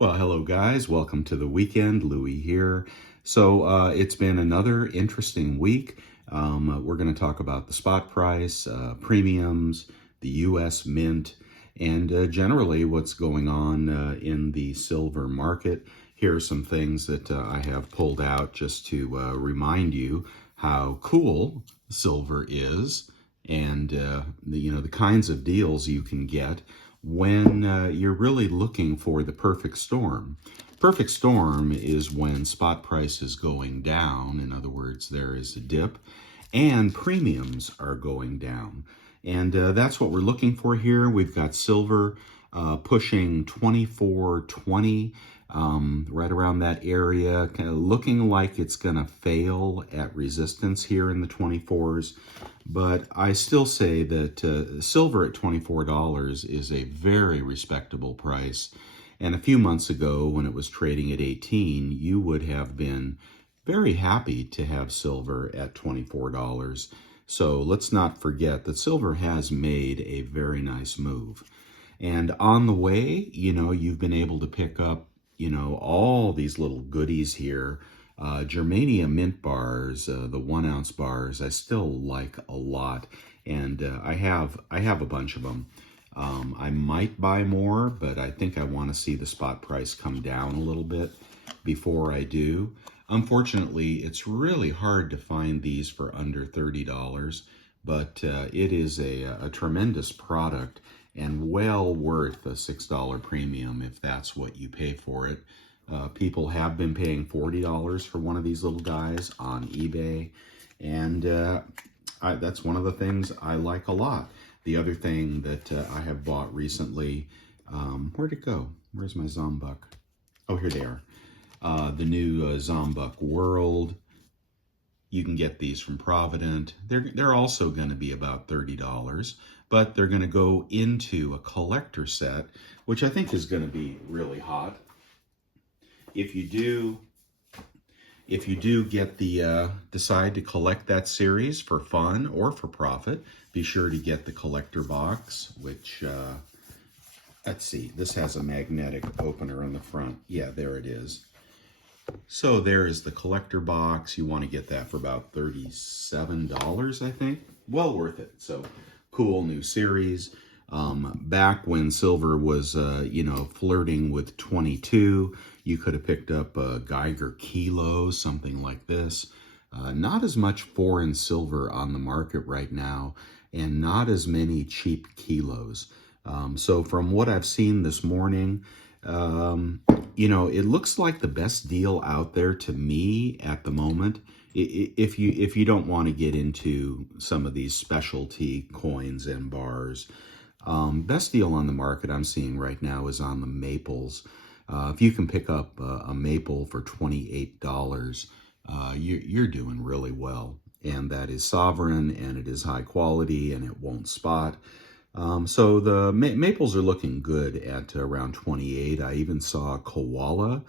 Well, hello guys. Welcome to the weekend. Louie here. So it's been another interesting week. We're going to talk about the spot price, premiums, the U.S. Mint, and generally what's going on in the silver market. Here are some things that I have pulled out just to remind you how cool silver is, and the kinds of deals you can get when you're really looking for the perfect storm. Perfect storm is when spot price is going down. In other words, there is a dip and premiums are going down. And that's what we're looking for here. We've got silver pushing 24.20, right around that area, kind of looking like it's going to fail at resistance here in the 24s. But I still say that silver at $24 is a very respectable price. And a few months ago, when it was trading at 18, you would have been very happy to have silver at $24. So let's not forget that silver has made a very nice move. And on the way, you've been able to pick up, all these little goodies here. Germania mint bars, the 1 ounce bars, I still like a lot. And I have a bunch of them. I might buy more, but I think I want to see the spot price come down a little bit before I do. Unfortunately, it's really hard to find these for under $30, but it is a tremendous product and well worth a $6 premium if that's what you pay for it. People have been paying $40 for one of these little guys on eBay, and that's one of the things I like a lot. The other thing that I have bought recently, where'd it go? Where's my Zombuck? Oh, here they are. The new Zombuck World. You can get these from Provident. They're also going to be about $30, but they're going to go into a collector set, which I think is going to be really hot. If you do get the decide to collect that series for fun or for profit, be sure to get the collector box, which let's see, this has a magnetic opener on the front. Yeah, there it is. So there is the collector box. You want to get that for about $37, I think. Well worth it. So cool new series. Back when silver was, flirting with 22, you could have picked up a Geiger Kilo, something like this. Not as much foreign silver on the market right now, and not as many cheap kilos. So from what I've seen this morning, it looks like the best deal out there to me at the moment. If you don't want to get into some of these specialty coins and bars, best deal on the market I'm seeing right now is on the maples. If you can pick up a maple for $28, you're doing really well. And that is sovereign, and it is high quality, and it won't spot. So the maples are looking good at around 28. I even saw a koala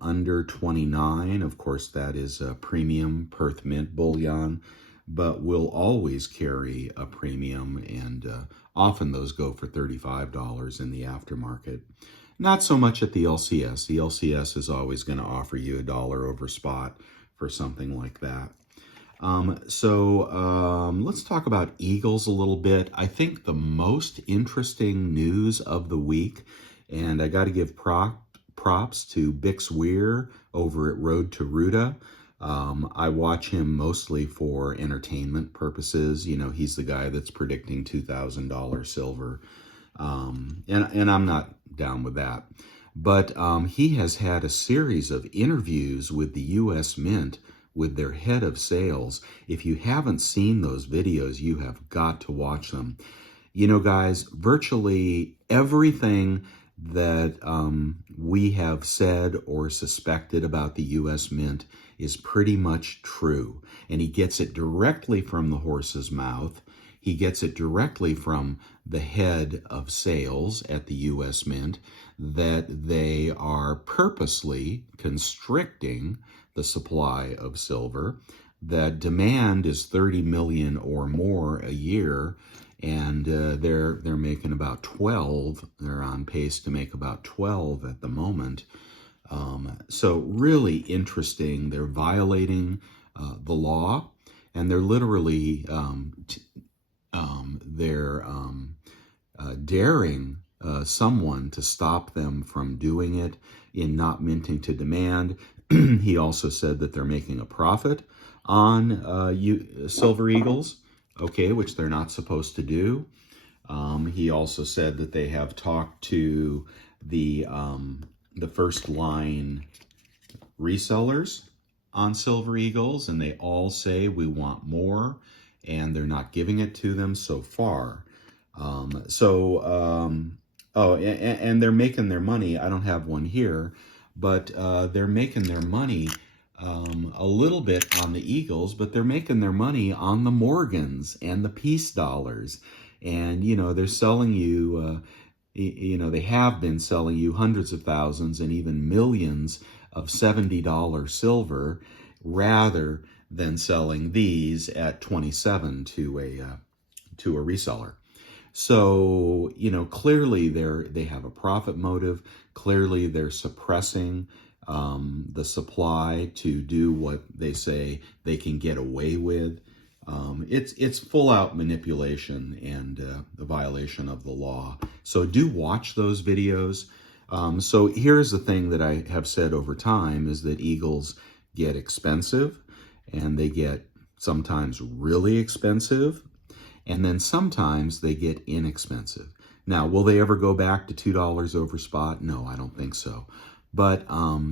under 29. Of course, that is a premium Perth Mint bullion, but will always carry a premium, and often those go for $35 in the aftermarket. Not so much at the LCS. The LCS is always going to offer you $1 over spot for something like that. Let's talk about Eagles a little bit. I think the most interesting news of the week, and I got to give props to Bix Weir over at Road to Ruta. I watch him mostly for entertainment purposes. He's the guy that's predicting $2,000 silver. And I'm not down with that. But he has had a series of interviews with the U.S. Mint with their head of sales. If you haven't seen those videos, you have got to watch them. Guys, virtually everything that we have said or suspected about the U.S. Mint is pretty much true. And he gets it directly from the horse's mouth. He gets it directly from the head of sales at the U.S. Mint, that they are purposely constricting the supply of silver, that demand is 30 million or more a year, and they're making about 12. They're on pace to make about 12 at the moment. So really interesting. They're violating the law, and they're literally daring someone to stop them from doing it in not minting to demand. He also said that they're making a profit on Silver Eagles, okay, which they're not supposed to do. He also said that they have talked to the first line resellers on Silver Eagles, and they all say we want more, and they're not giving it to them so far. And they're making their money. I don't have one here, but they're making their money a little bit on the Eagles, but they're making their money on the Morgans and the peace dollars. And, they're selling you, they have been selling you hundreds of thousands and even millions of $70 silver rather than selling these at 27 to a reseller. So, clearly they have a profit motive. Clearly they're suppressing the supply to do what they say they can get away with. It's full out manipulation and the violation of the law. So do watch those videos. So here's the thing that I have said over time is that Eagles get expensive, and they get sometimes really expensive, and then sometimes they get inexpensive. Now, will they ever go back to $2 over spot? No, I don't think so. But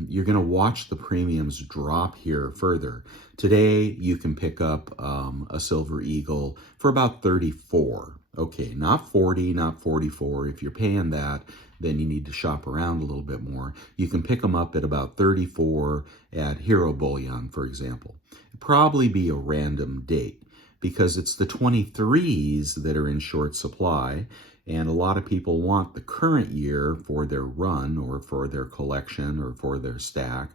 you're going to watch the premiums drop here further. Today, you can pick up a Silver Eagle for about 34. Okay, not 40, not 44. If you're paying that, then you need to shop around a little bit more. You can pick them up at about 34 at Hero Bullion, for example. It'd probably be a random date because it's the 23s that are in short supply, and a lot of people want the current year for their run or for their collection or for their stack,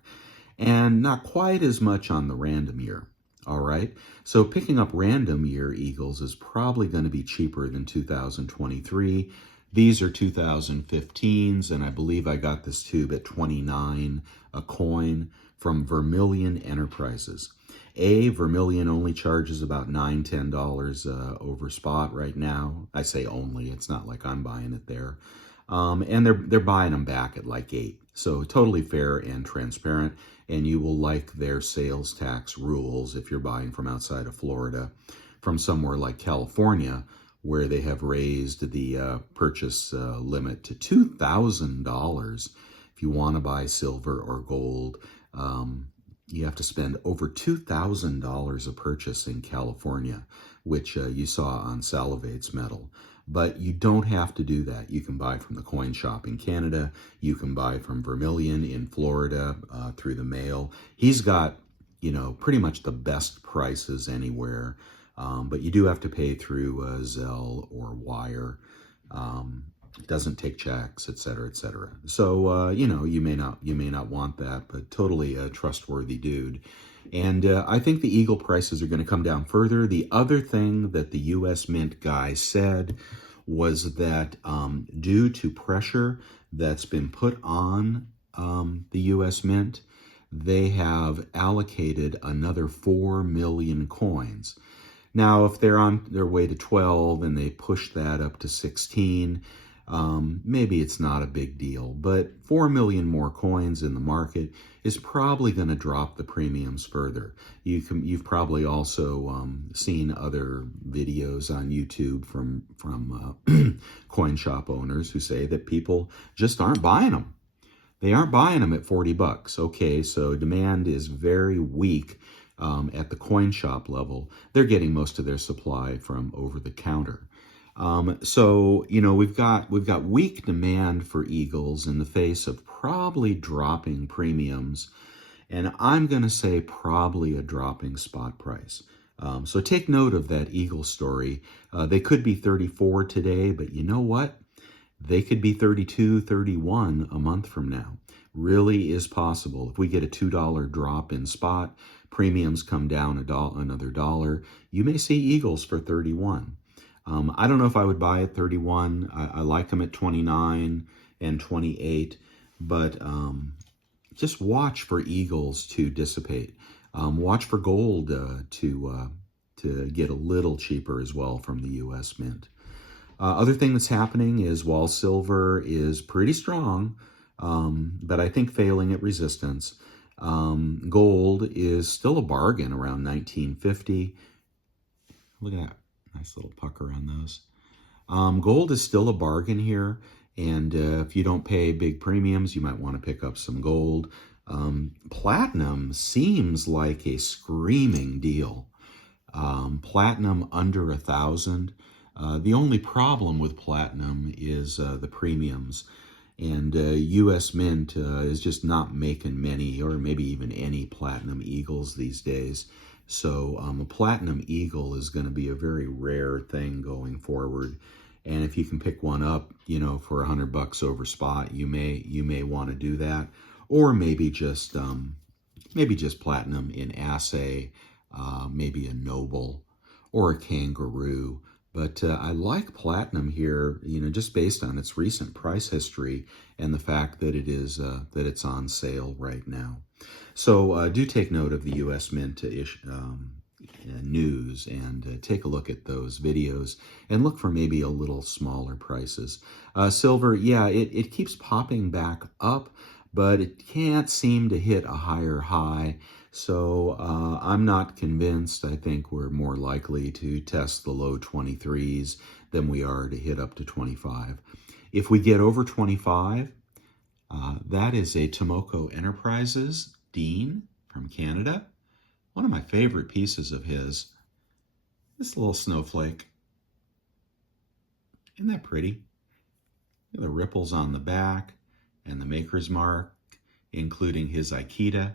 and not quite as much on the random year. All right, so picking up random year Eagles is probably going to be cheaper than 2023. These are 2015s, and I believe I got this tube at 29 a coin from Vermilion Enterprises. Vermilion only charges about $9, $10 over spot right now. I say only, it's not like I'm buying it there. And they're buying them back at like $8. So totally fair and transparent, and you will like their sales tax rules if you're buying from outside of Florida. From somewhere like California, where they have raised the purchase limit to $2,000. If you want to buy silver or gold, you have to spend over $2,000 a purchase in California, which you saw on Salivate's metal. But you don't have to do that. You can buy from the coin shop in Canada. You can buy from Vermilion in Florida through the mail. He's got, pretty much the best prices anywhere. But you do have to pay through Zelle or Wire. Doesn't take checks, et cetera, et cetera. So, you may not want that, but totally a trustworthy dude. And I think the Eagle prices are going to come down further. The other thing that the U.S. Mint guy said was that due to pressure that's been put on the U.S. Mint, they have allocated another 4 million coins. Now, if they're on their way to 12 and they push that up to 16, maybe it's not a big deal, but 4 million more coins in the market is probably going to drop the premiums further. You've probably also seen other videos on YouTube from coin shop owners who say that people just aren't buying them. They aren't buying them at $40. Okay, so demand is very weak at the coin shop level. They're getting most of their supply from over the counter. So, we've got weak demand for Eagles in the face of probably dropping premiums, and I'm going to say probably a dropping spot price. So take note of that Eagle story. They could be 34 today, but you know what? They could be 32, 31 a month from now. Really is possible. If we get a $2 drop in spot, premiums come down another $1, you may see Eagles for 31. I don't know if I would buy at 31. I like them at 29 and 28, but just watch for eagles to dissipate. Watch for gold to get a little cheaper as well from the U.S. Mint. Other thing that's happening is while silver is pretty strong, but I think failing at resistance, gold is still a bargain around 1950. Look at that nice little pucker on those. Gold is still a bargain here, and if you don't pay big premiums, you might want to pick up some gold. Platinum seems like a screaming deal. Platinum under 1,000. The only problem with platinum is the premiums, and U.S. Mint is just not making many or maybe even any platinum eagles these days. So a platinum eagle is going to be a very rare thing going forward. And if you can pick one up, you know, for $100 over spot, you may want to do that, or maybe just platinum in assay, maybe a noble or a kangaroo. But I like platinum here, you know, just based on its recent price history and the fact that it's on sale right now. So do take note of the U.S. Mint news and take a look at those videos and look for maybe a little smaller prices. Silver, yeah, it keeps popping back up, but it can't seem to hit a higher high. So I'm not convinced. I think we're more likely to test the low 23s than we are to hit up to 25. If we get over 25, that is a Tomoko Enterprises Dean from Canada. One of my favorite pieces of his. This little snowflake. Isn't that pretty? The ripples on the back and the maker's mark, including his Ikeda.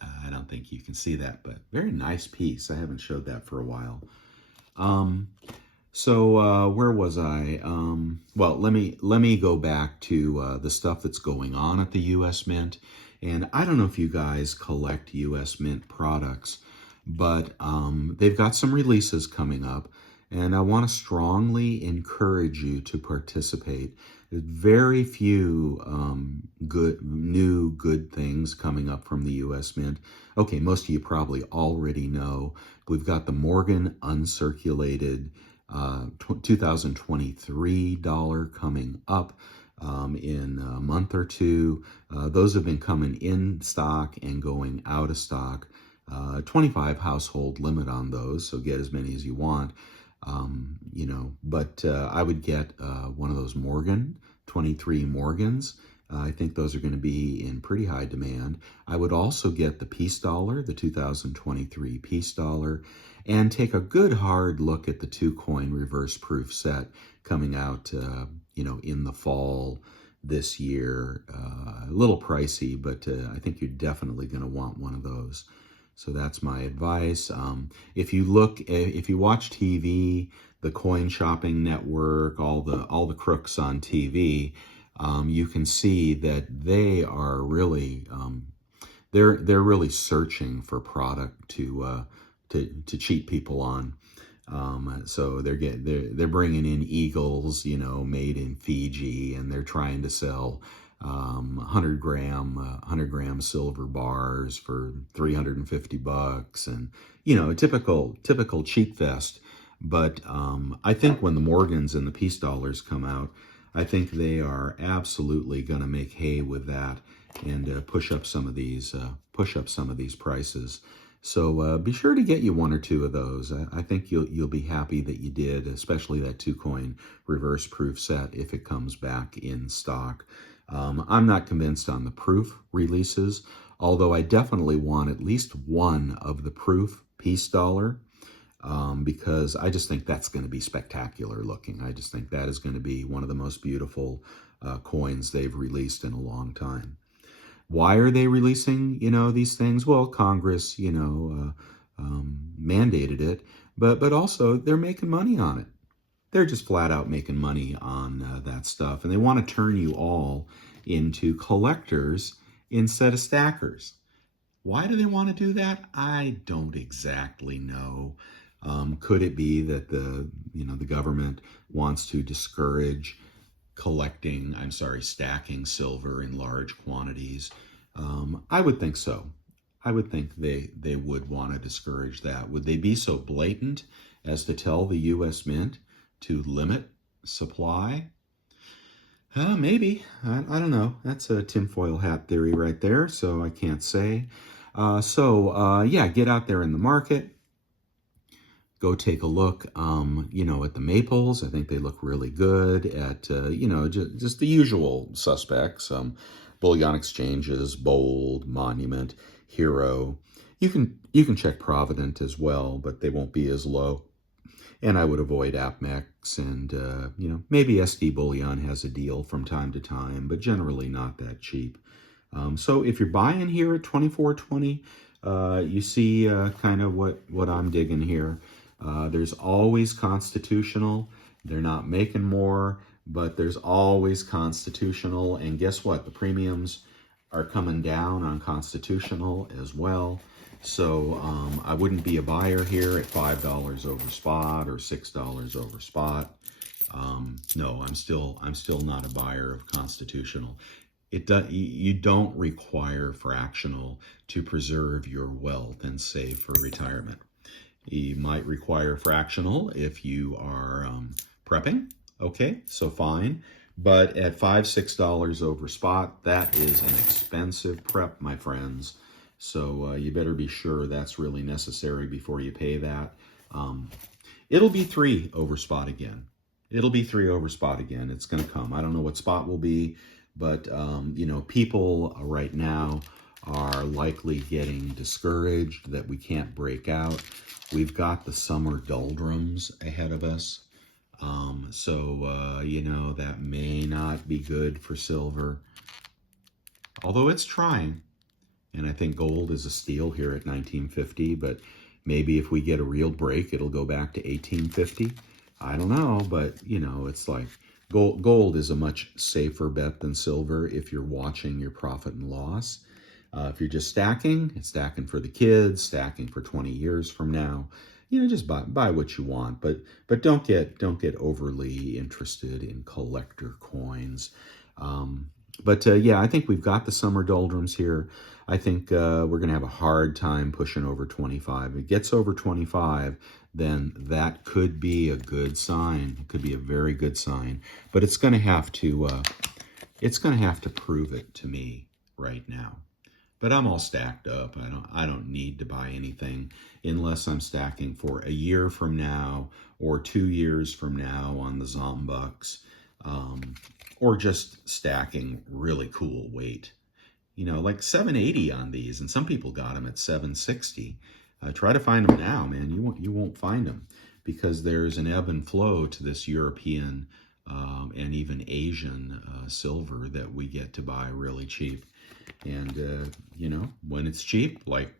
I don't think you can see that, but very nice piece. I haven't showed that for a while. So where was I? Well, let me go back to the stuff that's going on at the U.S. Mint. And I don't know if you guys collect U.S. Mint products, but they've got some releases coming up, and I want to strongly encourage you to participate. There's very few good things coming up from the U.S. Mint. Okay, most of you probably already know. We've got the Morgan uncirculated 2023 dollar coming up in a month or two. Those have been coming in stock and going out of stock. 25 household limit on those, so get as many as you want. You know, but I would get one of those Morgan 23 Morgans. I think those are going to be in pretty high demand. I would also get the Peace Dollar, the 2023 Peace Dollar, and take a good hard look at the 2-coin reverse proof set coming out, you know, in the fall this year. A little pricey, but I think you're definitely going to want one of those. So that's my advice. If you watch TV, the Coin Shopping Network, all the crooks on TV, you can see that they are really they're really searching for product to cheat people on. So they're bringing in eagles, you know, made in Fiji, and they're trying to sell 100 gram silver bars for $350, and you know, a typical cheap fest. But I think when the Morgans and the Peace Dollars come out, I think they are absolutely going to make hay with that and push up some of these prices. So be sure to get you one or two of those. I think you'll be happy that you did, especially that 2-coin reverse proof set if it comes back in stock. I'm not convinced on the proof releases, although I definitely want at least one of the proof Peace Dollar, because I just think that's going to be spectacular looking. I just think that is going to be one of the most beautiful coins they've released in a long time. Why are they releasing, you know, these things? Well, Congress, you know, mandated it, but also they're making money on it. They're just flat out making money on that stuff, and they want to turn you all into collectors instead of stackers. Why do they want to do that? I don't exactly know. Could it be that the government wants to discourage stacking silver in large quantities? I would think so. I would think they would want to discourage that. Would they be so blatant as to tell the U.S. Mint to limit supply? Maybe. I don't know. That's a tinfoil hat theory right there, so I can't say. Yeah, get out there in the market. Go take a look, at the maples. I think they look really good at, just the usual suspects. Bullion exchanges, Bold, Monument, Hero. You can check Provident as well, but they won't be as low. And I would avoid APMEX, and maybe SD Bullion has a deal from time to time, but generally not that cheap. So if you're buying here at 24.20, you see kind of what I'm digging here. There's always constitutional. They're not making more, but there's always constitutional. And guess what? The premiums are coming down on constitutional as well. So I wouldn't be a buyer here at $5 over spot or $6 over spot. No, I'm still not a buyer of constitutional. You don't require fractional to preserve your wealth and save for retirement. You might require fractional if you are prepping. Okay, so fine. But at $5-6 over spot, that is an expensive prep, my friends. So you better be sure that's really necessary before you pay that. It'll be 3 over spot again. It'll be 3 over spot again. It's going to come. I don't know what spot will be, but people right now are likely getting discouraged that we can't break out. We've got the summer doldrums ahead of us. That may not be good for silver, although it's trying. And I think gold is a steal here at 1950, but maybe if we get a real break, it'll go back to 1850. I don't know, but it's like gold is a much safer bet than silver if you're watching your profit and loss. If you're just stacking, it's stacking for the kids, stacking for 20 years from now. Just buy what you want, but don't get overly interested in collector coins. I think we've got the summer doldrums here. I think we're going to have a hard time pushing over 25. If it gets over 25, then that could be a good sign. It could be a very good sign, but it's going to have to prove it to me right now. But I'm all stacked up. I don't need to buy anything unless I'm stacking for a year from now or 2 years from now on the Zombucks, or just stacking really cool weight. Like 780 on these, and some people got them at 760. Try to find them now, man. You won't find them because there's an ebb and flow to this European and even Asian silver that we get to buy really cheap. And when it's cheap, like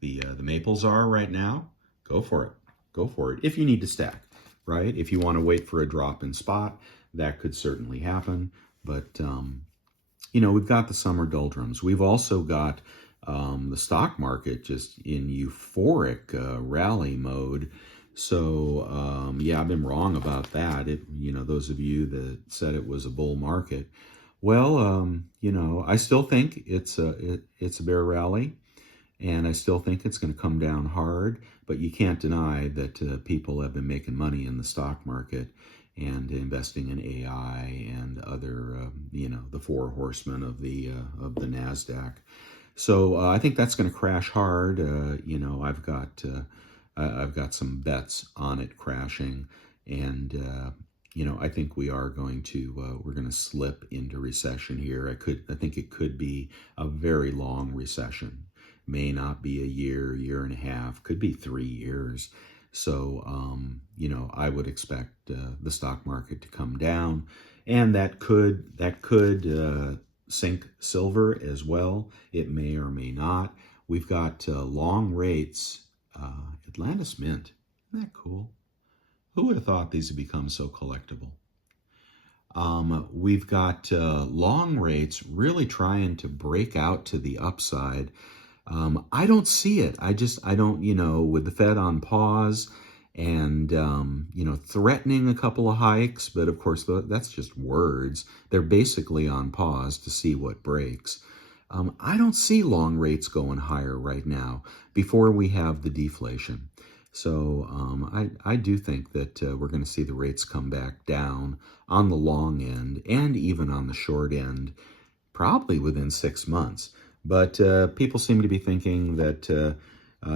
the maples are right now, go for it. Go for it. If you need to stack, right? If you want to wait for a drop in spot, that could certainly happen. But we've got the summer doldrums. We've also got the stock market just in euphoric rally mode. So I've been wrong about that. Those of you that said it was a bull market. Well, I still think it's a bear rally, and I still think it's going to come down hard. But you can't deny that people have been making money in the stock market and investing in AI and other, the 4 horsemen of the Nasdaq. So I think that's going to crash hard. I've got some bets on it crashing, and I think we are going to we're going to slip into recession here. I think it could be a very long recession. May not be a year and a half, could be 3 years. So I would expect the stock market to come down, and that could sink silver as well. It may or may not. We've got long rates. Atlantis Mint, isn't that cool? Who would have thought these would become so collectible? We've got long rates really trying to break out to the upside. I don't see it. I don't, with the Fed on pause and, threatening a couple of hikes, but of course, that's just words. They're basically on pause to see what breaks. I don't see long rates going higher right now before we have the deflation. So I do think that we're going to see the rates come back down on the long end and even on the short end, probably within 6 months. But people seem to be thinking that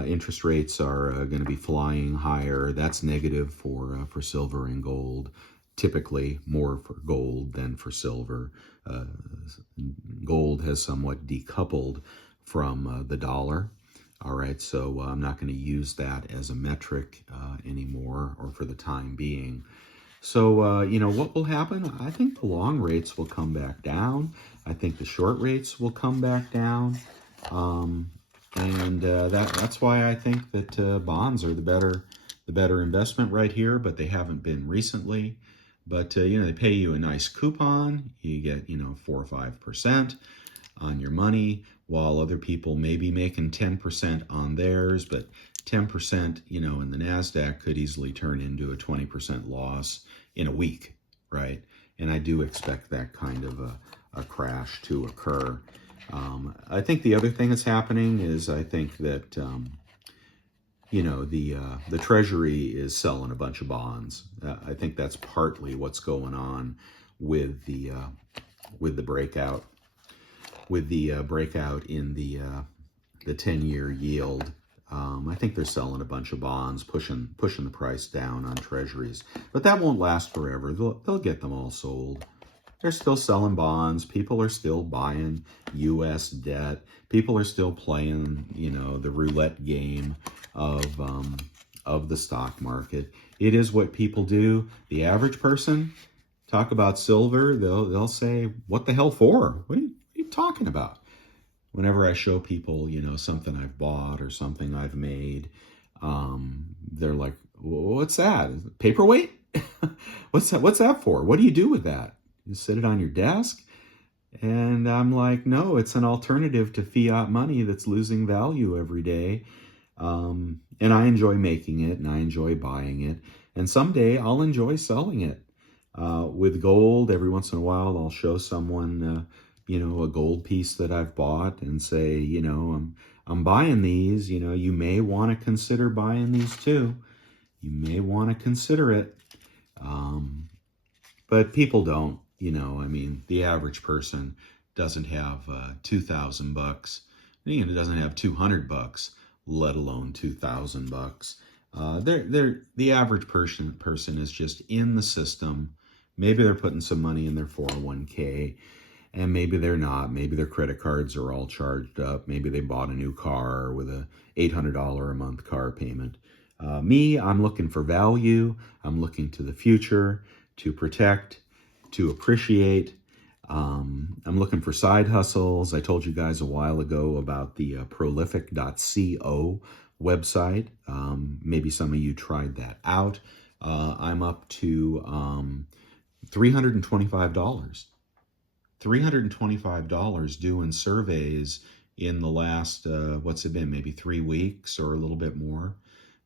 interest rates are going to be flying higher. That's negative for silver and gold. Typically more for gold than for silver. Gold has somewhat decoupled from the dollar. All right, so I'm not going to use that as a metric anymore, or for the time being. So, what will happen? I think the long rates will come back down. I think the short rates will come back down. And that's why I think that bonds are the better investment right here, but they haven't been recently. But, they pay you a nice coupon. You get, 4 or 5% on your money, while other people may be making 10% on theirs. But 10%, in the NASDAQ could easily turn into a 20% loss in a week, right? And I do expect that kind of a crash to occur. I think the other thing that's happening is I think that, the Treasury is selling a bunch of bonds. I think that's partly what's going on with the breakout, in the 10-year yield. I think they're selling a bunch of bonds, pushing the price down on Treasuries. But that won't last forever. They'll get them all sold. They're still selling bonds. People are still buying U.S. debt. People are still playing, the roulette game of the stock market. It is what people do. The average person, talk about silver, they'll say, "What the hell for? What are you talking about?" Whenever I show people, something I've bought or something I've made, they're like, "What's that? Paperweight? What's that for? What do you do with that? You sit it on your desk?" And I'm like, "No, it's an alternative to fiat money that's losing value every day." And I enjoy making it, and I enjoy buying it. And someday I'll enjoy selling it. With gold, every once in a while, I'll show someone, a gold piece that I've bought and say, I'm buying these. You may want to consider buying these too. You may want to consider it. But people don't. The average person doesn't have $2,000. Doesn't have $200, let alone $2,000. The average person is just in the system. Maybe they're putting some money in their 401k, and maybe they're not. Maybe their credit cards are all charged up. Maybe they bought a new car with a $800 a month car payment. Me, I'm looking for value. I'm looking to the future to protect, to appreciate. I'm looking for side hustles. I told you guys a while ago about the prolific.co website. Maybe some of you tried that out. I'm up to $325. $325 doing surveys in the last, what's it been, maybe 3 weeks or a little bit more.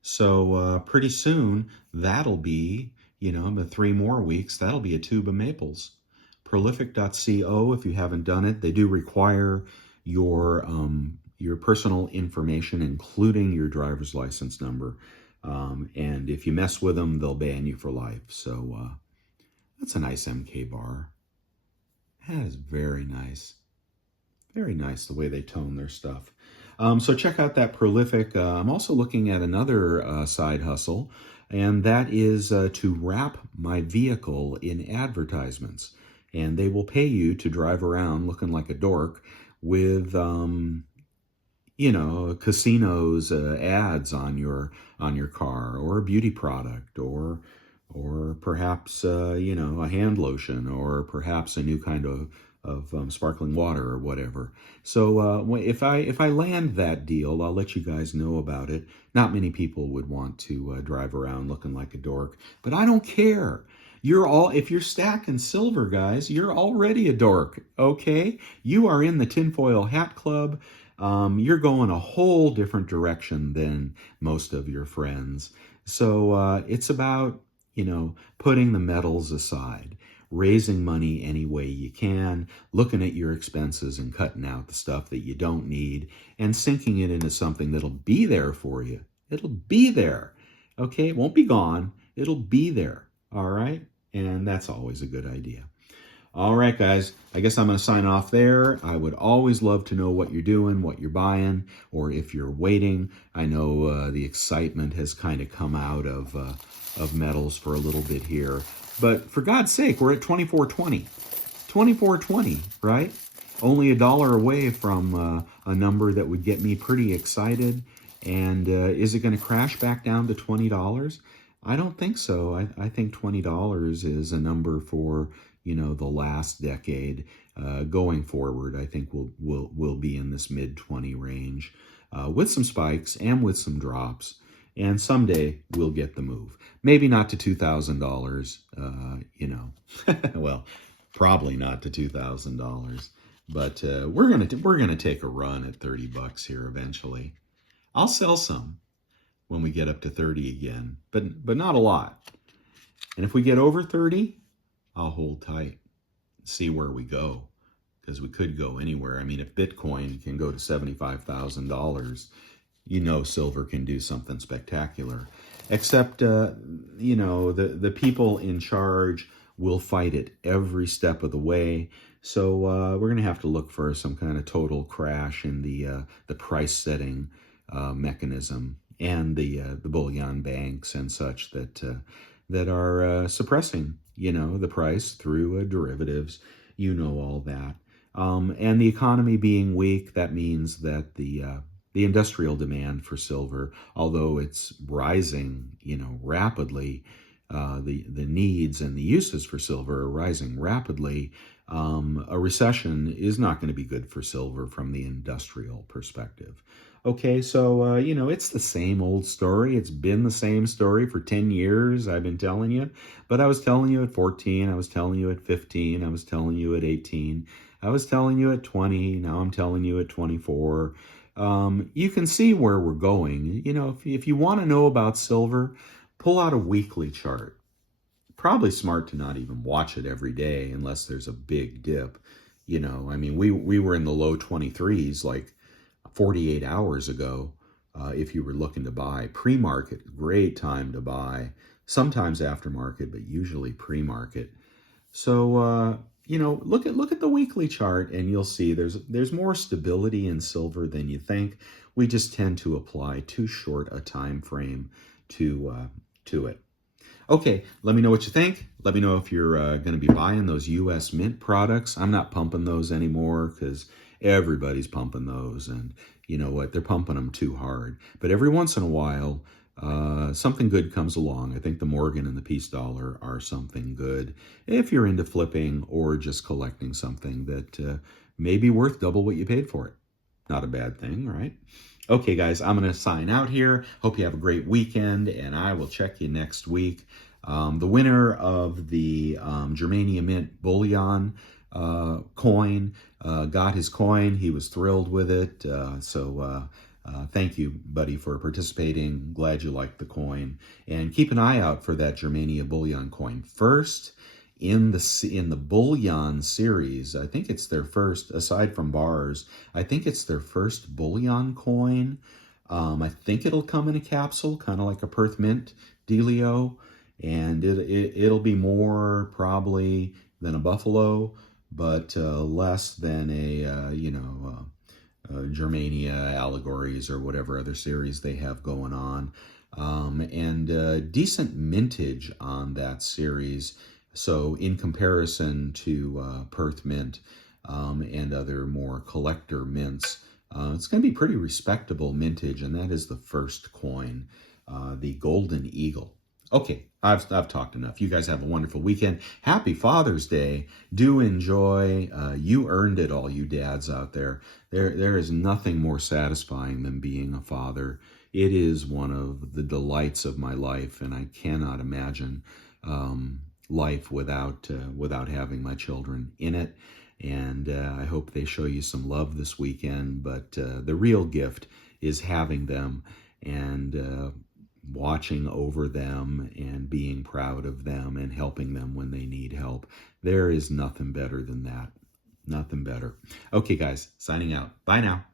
So pretty soon, that'll be, 3 more weeks, that'll be a tube of maples. Prolific.co, if you haven't done it, they do require your personal information, including your driver's license number. And if you mess with them, they'll ban you for life. So that's a nice MK bar. That is very nice. Very nice the way they tone their stuff. So check out that Prolific. I'm also looking at another side hustle, and that is to wrap my vehicle in advertisements. And they will pay you to drive around looking like a dork with, casinos ads on your car, or a beauty product, or perhaps a hand lotion, or perhaps a new kind of sparkling water or whatever. So if I land that deal, I'll let you guys know about it. Not many people would want to drive around looking like a dork, but I don't care. If you're stacking silver, guys, you're already a dork, okay? You are in the tinfoil hat club. you're going a whole different direction than most of your friends. So it's about, putting the metals aside, raising money any way you can, looking at your expenses and cutting out the stuff that you don't need, and sinking it into something that'll be there for you. It'll be there. Okay, it won't be gone. It'll be there. All right, and that's always a good idea. All right, guys, I guess I'm going to sign off there. I would always love to know what you're doing, what you're buying, or if you're waiting. I know the excitement has kind of come out of metals for a little bit here. But for God's sake, we're at 24.20. 24.20, right? Only $1 away from a number that would get me pretty excited. And is it going to crash back down to $20? I don't think so. I think $20 is a number for the last decade. Going forward, I think we'll be in this mid-20 range with some spikes and with some drops. And someday we'll get the move. Maybe not to $2,000, well, probably not to $2,000. But we're gonna take a run at $30 here eventually. I'll sell some when we get up to 30 again, but not a lot. And if we get over 30, I'll hold tight, see where we go, because we could go anywhere. I mean, if Bitcoin can go to $75,000, silver can do something spectacular. Except, the people in charge will fight it every step of the way. So we're going to have to look for some kind of total crash in the price setting mechanism and the bullion banks and such that are suppressing the price through derivatives, all that. And the economy being weak, that means that the industrial demand for silver, although it's rising, rapidly, the needs and the uses for silver are rising rapidly. A recession is not going to be good for silver from the industrial perspective. Okay, so, it's the same old story. It's been the same story for 10 years, I've been telling you. But I was telling you at 14, I was telling you at 15, I was telling you at 18, I was telling you at 20, now I'm telling you at 24. You can see where we're going. If you want to know about silver, pull out a weekly chart. Probably smart to not even watch it every day unless there's a big dip. We were in the low 23s like 48 hours ago. If you were looking to buy pre-market, great time to buy. Sometimes aftermarket, but usually pre-market. So look at the weekly chart, and you'll see there's more stability in silver than you think. We just tend to apply too short a time frame to it. Okay, let me know what you think. Let me know if you're going to be buying those U.S. Mint products. I'm not pumping those anymore because everybody's pumping those, and you know what? They're pumping them too hard. But every once in a while, something good comes along. I think the Morgan and the Peace Dollar are something good if you're into flipping or just collecting something that may be worth double what you paid for it. Not a bad thing, right? Okay, guys, I'm going to sign out here. Hope you have a great weekend, and I will check you next week. The winner of the Germania Mint Bullion coin got his coin. He was thrilled with it. So thank you, buddy, for participating. Glad you liked the coin. And keep an eye out for that Germania Bullion coin. First, in the bullion series, I think it's their first, aside from bars, I think it's their first bullion coin. I think it'll come in a capsule, kind of like a Perth Mint dealio, and it'll be more probably than a Buffalo, but less than a Germania Allegories or whatever other series they have going on, and decent mintage on that series. So in comparison to Perth Mint and other more collector mints, it's going to be pretty respectable mintage, and that is the first coin, the Golden Eagle. Okay, I've talked enough. You guys have a wonderful weekend. Happy Father's Day. Do enjoy. You earned it, all you dads out there. There is nothing more satisfying than being a father. It is one of the delights of my life, and I cannot imagine life without having my children in it. And I hope they show you some love this weekend. But the real gift is having them and watching over them and being proud of them and helping them when they need help. There is nothing better than that. Nothing better. Okay, guys, signing out. Bye now.